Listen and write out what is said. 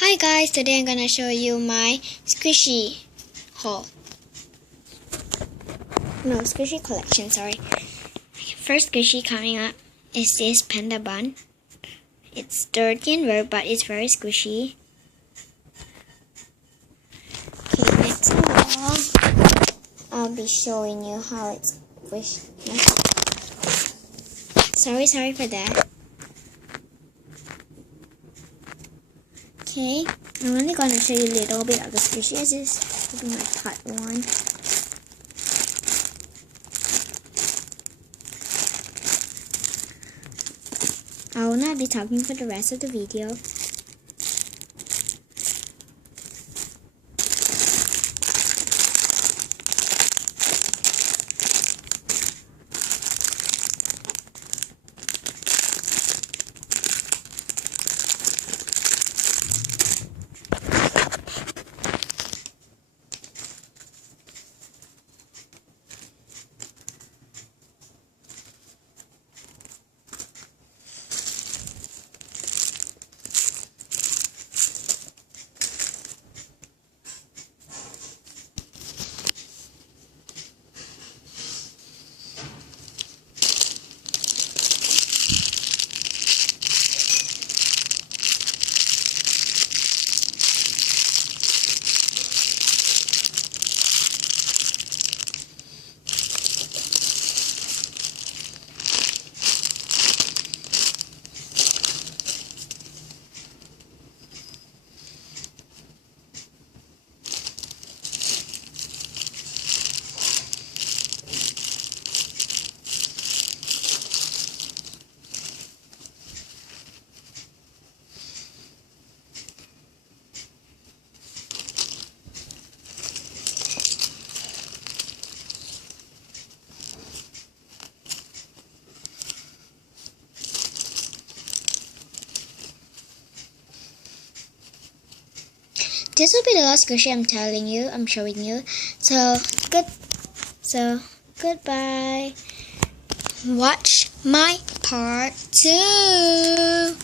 Hi guys, today I'm gonna show you my squishy haul. No, squishy collection, sorry. First squishy coming up is this panda bun. It's dirty and weird, but it's very squishy. Okay, next of all, I'll be showing you how it's squished. Sorry for that. Okay, I'm only going to show you a little bit of the squishy. This is my part one. I will not be talking for the rest of the video. This will be the last squishy I'm showing you. So goodbye. Watch my part 2.